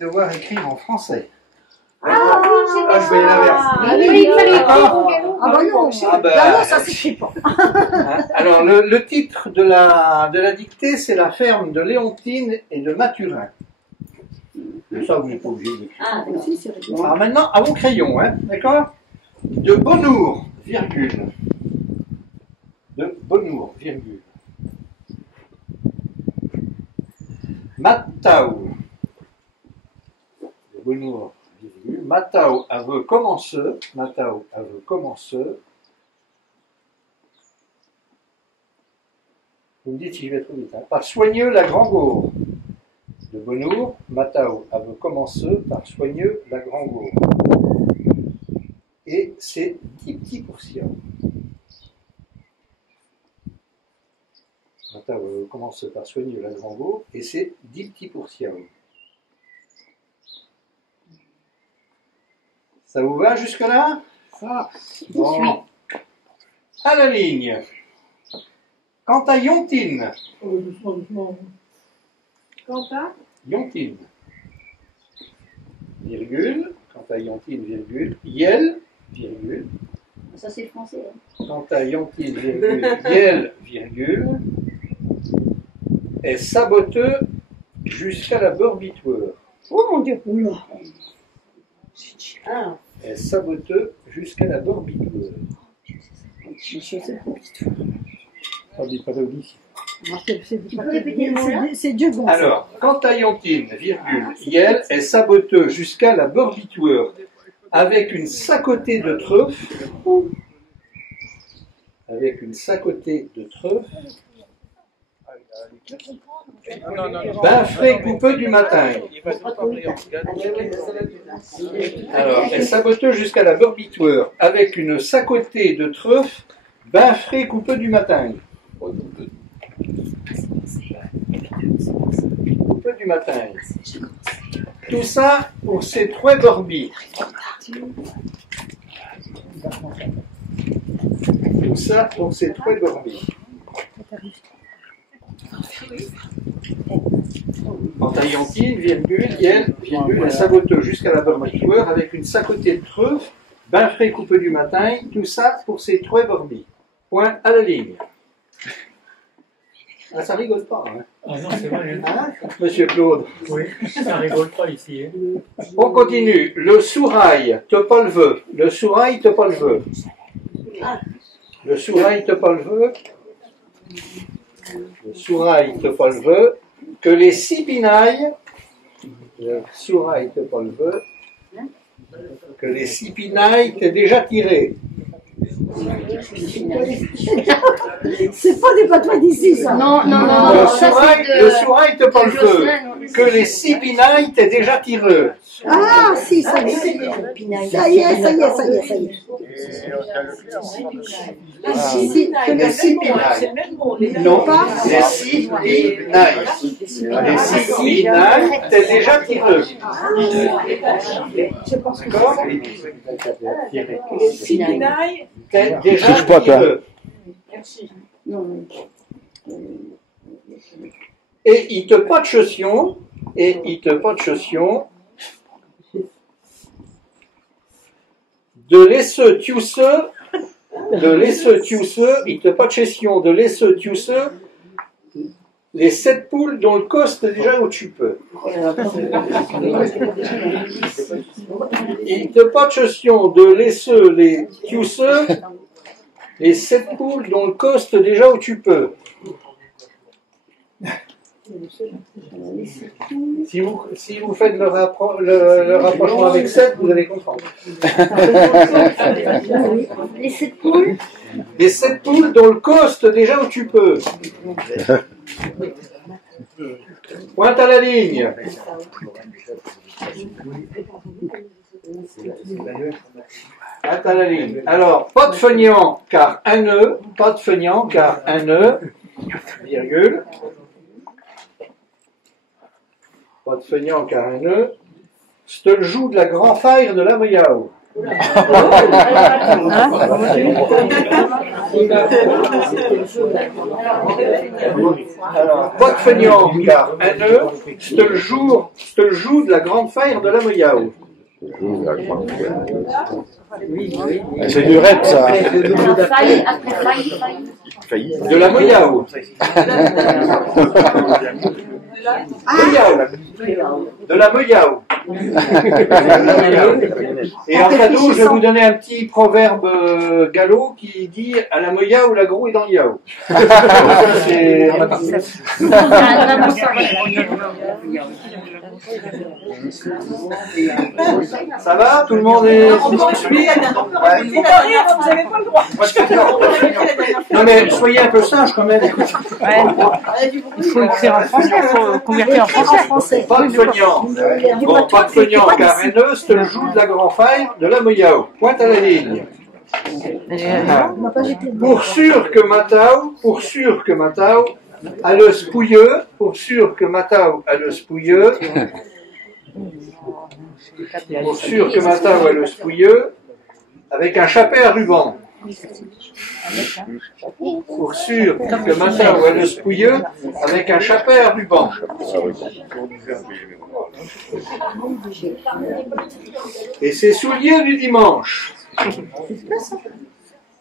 Devoir écrire en français. Ah, je vais l'inverse. oui, il fallait D'accord. Ah bah non, bah, non, ça s'écrit pas. Alors, le titre de la dictée, c'est La ferme de Léontine et de Mathurin. Ça, vous n'êtes pas obligé d'écrire. Ah, si, c'est vrai. Alors maintenant, à vos crayons, hein, d'accord? De Bonnour, virgule. De Bonnour, virgule. Matau. De Bonnour, virgule. Matau aveu commenceux. Matau aveu commenceux. Vous me dites si je vais trop vite. Hein. Par Soigneux la Grand-Gaure. De Bonnour, Matau aveu commenceux par Soigneux la Grand-Gaure. Et c'est 10 petits pour Sion. Matau commence par Soigneux la Grand-Gaure et c'est 10 petits pour Sion. Ça vous va jusque-là? Bon. À la ligne. Quant à Yontine. Doucement. Quant à Yontine. Virgule. Quant à Yontine, virgule. Yel, virgule. Ça, c'est français. Hein. Quant à Yontine, virgule. Yel, virgule. Est saboteux jusqu'à la borbitoire. Oh mon Dieu. Oula. ah, Est saboteux jusqu'à la borbitoire. Tu peux répéter le mot là? C'est Dieu bon. Alors, quant à Yontine, virgule, Yel est saboteux jusqu'à la borbitoire avec une sacotée de truffe. Avec une sacotée de truffe. Ben frais coupeux du matin. Alors, elle saboteux jusqu'à la borbitoire avec une sacotée de truffe, ben frais coupeux du matin. Coupeux du matin. Tout ça pour ces trois borbis. Tout ça pour ces trois borbis. Quant à Yontine, virgule, Yel, virgule, est saboteux jusqu'à la borbitoire avec une sacotée de truffe, ben frais coupeux du matin, tout ça pour ces trois borbis. Point à la ligne. Ah, ça rigole pas, hein? Ah non, c'est vrai. Hein, Monsieur Claude? Oui, ça rigole pas ici. Hein. On continue. Le sourail te pas le veut. Le sourail te pas le veut. Le sourail te pas le veut. Le sourail te pas le veut. Que les sipinailles. Le sourail te pas le veut. Que les sipinailles t'aient déjà tiré. C'est pas des patois d'ici, ça. Non. Le sourail te pas le veut. Que les sipinailles t'aient déjà tiré. Ah, si, ça y est. Ça y est. Les sipinailles. c'est le même mot. Non, les sipinailles. Les sipinailles t'aient déjà tiré. D'accord? Sipinaille. T'es déjà tiré. Merci. Et il te pas de chaussion, de laisseux tiousseux, il te pas de chaussion, de laisseux tiousseux, les 7 poules dont le coste déjà où tu peux. Il te pas de chaussion, de laisseux, les tiousseux, les 7 poules dont le coste déjà où tu peux. Si vous faites le rapprochement avec 7, vous allez comprendre. Les 7 poules. Les 7 poules dont le coste déjà où tu peux. Pointe à la ligne. Pointe à la ligne. Alors, pas de feignant car un nœud, virgule. Pas de feignant car un nœud. C'est le joug de la grand faille de la Moyao. Pas de feignant, car un nœud, c'est le jour de la grande fête de la Moyao. C'est du rep, ça. De la Moyao. De la Moyao. Et en cadeau, je vais vous donner un petit proverbe gallo qui dit à la Moyao, la gros est dans le yao. C'est en aparté. Ça va? Tout le monde est suivi? Vous n'avez pas le droit. Non mais soyez un peu sage quand même. Il faut écrire en français, il faut convertir en français. Pas de feignant. Bon, pas de feignant, car un c'est le jour de la grand fête de la Moyao. Pointe à la ligne. Pour sûr que Matao a le spouilleux, pour sûr que Matao a le spouilleux, pour sûr que Matao a le spouilleux, avec un chapeau à ruban. Pour sûr que Matao a le spouilleux, avec un chapeau à ruban. Et ses souliers du dimanche.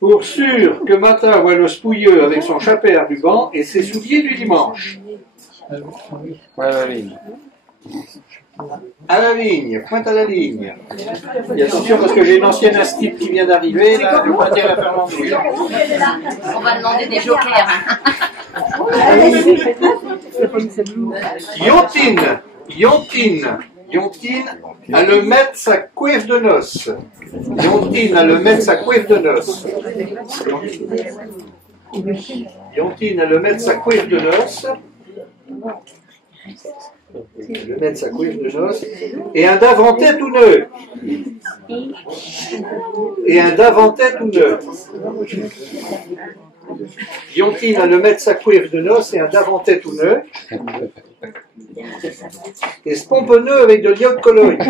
Pour sûr que Matao a le spouilleux avec son chapeau à ruban et ses souliers du dimanche. À la ligne, pointe à la ligne. Et attention parce que j'ai une ancienne astite qui vient d'arriver, là, le pointer à faire l'entrée. On va demander des jokers. Yontine a le mettre sa coiffe de noces. Yontine a le mettre sa coiffe de noces. Yontine a le mettre sa coiffe de noces. Le mettre sa coiffe de noces. Et un davantet tout neuf. Et un davantet tout neuf. Yontine a le mettre sa coiffe de noces et un davantet tout neuf. Et spomponneux avec de l'iode colloïde.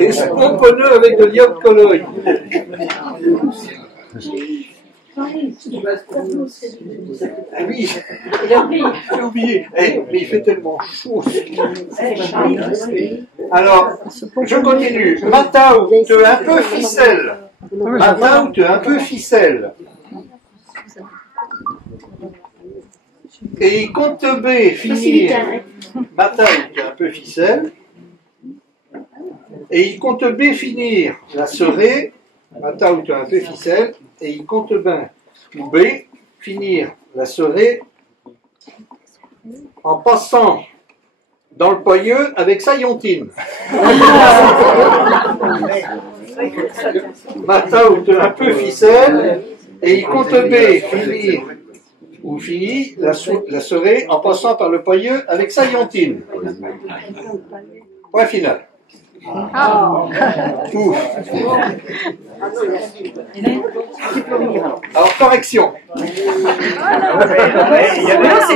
Et spomponneux avec de l'iode colloïde. Ah oui, j'ai oublié. Mais il fait tellement chaud. Alors, je continue. Matao, te un peu ficelle. Matao, te un peu ficelle. Et il compte B finir. Matao, te un peu ficelle. Et il compte B finir la serrée. Matao, te un peu ficelle. Et il compte B finir la serrée en passant dans le poyeux avec sa yontine. Matao, te un peu ficelle. Et il compte B finir ou finit la serrée en passant par le poyeux avec sa yontine. Point final. Ouf. Alors, correction. C'est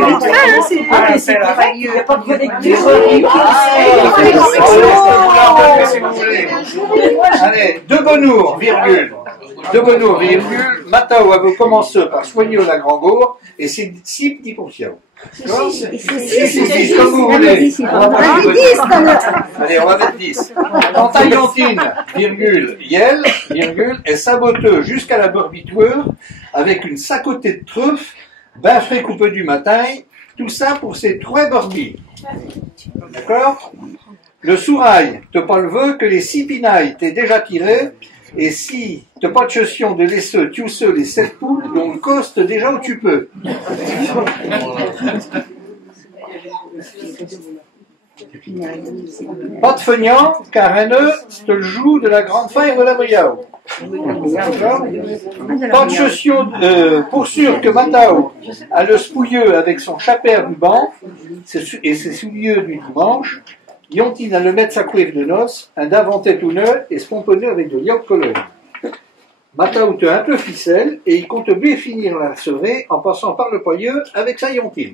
vite fait, c'est correct, il n'y a pas de relecture. Allez, de Bonnour, virgule. De Bonnour, virgule. Matao a commencé par soigner la Grand-Gour et c'est 6 petits pourciaux. Comme vous voulez. Allez, on va mettre 10. Quant à Yontine, virgule, Yel, virgule, est saboteux jusqu'à la barbitueur avec une sacotée de truffe, ben frais coupé du matin, tout ça pour ses 3 barbilles. D'accord? Le sourail te pas le veut que les 6 pinailles t'aient déjà tiré, et si t'as pas de chaussons de laisseux, tu sais les 7 poules, donc coste déjà où tu peux. Pas de feignant, car un nœud te le joue de la grande fête de la Moyao. Pas de chaussons, pour sûr que Matao a le spouilleux avec son chapeau ruban et ses souliers du dimanche. Yontine a le mettre sa coiffe de noces, un davantet tout neuf et spomponneux avec de l'iode colloïde. Matao te un peu ficelle et il compte bien finir la serrée en passant par le poyeux avec sa yontine.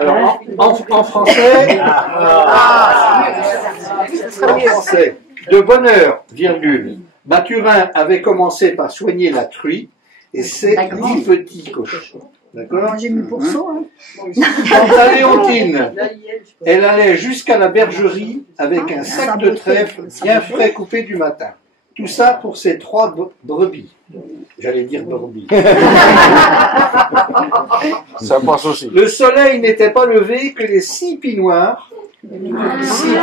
Alors, en français, de bonne heure, virgule, Mathurin avait commencé par soigner la truie et ses 10 petits cochons. D'accord? J'ai mis pour ça. Quant à Léontine, elle allait jusqu'à la bergerie avec un sac de trèfle bien frais coupé du matin. Tout ça pour ses 3 brebis. J'allais dire brebis. Ça passe aussi. Le soleil n'était pas levé que les 6 pinoirs. 6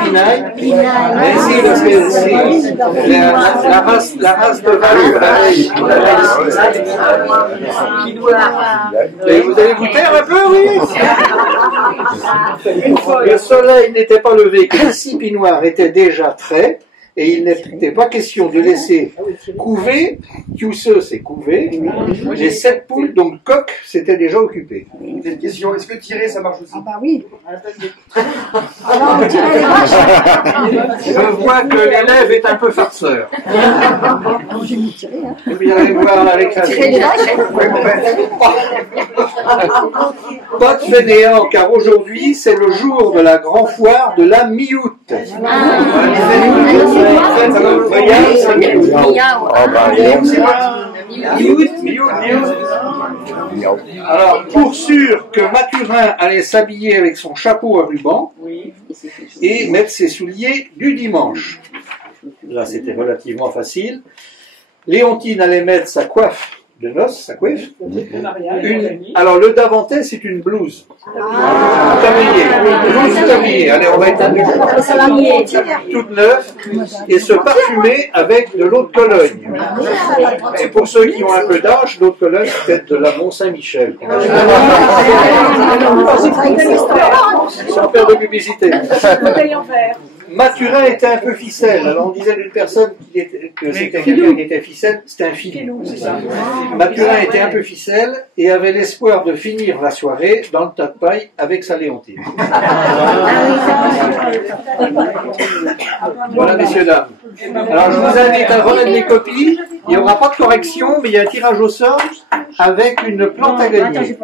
pinailles. Mais si, parce que si, la race de vache, pareil. Et vous allez goûter un peu, oui? Le soleil n'était pas levé que les 6 pinoirs étaient déjà traits. Et il n'était pas question de laisser couver, Q-ce c'est couver, les 7 poules, donc coq, c'était déjà occupé. J'ai une question, est-ce que tirer ça marche aussi? Ah bah oui. Alors on tirait les vaches. Je vois que l'élève est un peu farceur. Alors j'ai mis tirer. Hein. Eh bien, allez voir la récréation. Tirer les vaches. Pas de fainéant, car aujourd'hui, c'est le jour de la grande foire de la mi-août. Alors, pour sûr que Mathurin allait s'habiller avec son chapeau à ruban et mettre ses souliers du dimanche. Là, c'était relativement facile. Léontine allait mettre sa coiffe de noces, sa coiffe. Alors, le davantais, c'est une blouse. Blouse tablier. Allez, on va être toute neuve et se parfumer avec de l'eau de Cologne. Et pour ceux qui ont un peu d'âge, l'eau de Cologne, c'est peut-être de la Mont-Saint-Michel. Sans faire de publicité. Mathurin était un peu ficelle. Alors on disait d'une personne que c'était quelqu'un qui était ficelle, c'était un filou. Mathurin était un peu ficelle et avait l'espoir de finir la soirée dans le tas de paille avec sa Léontine. Voilà, messieurs, dames. Alors je vous invite à remettre les copies. Il n'y aura pas de correction, mais il y a un tirage au sort avec une plante à gagner.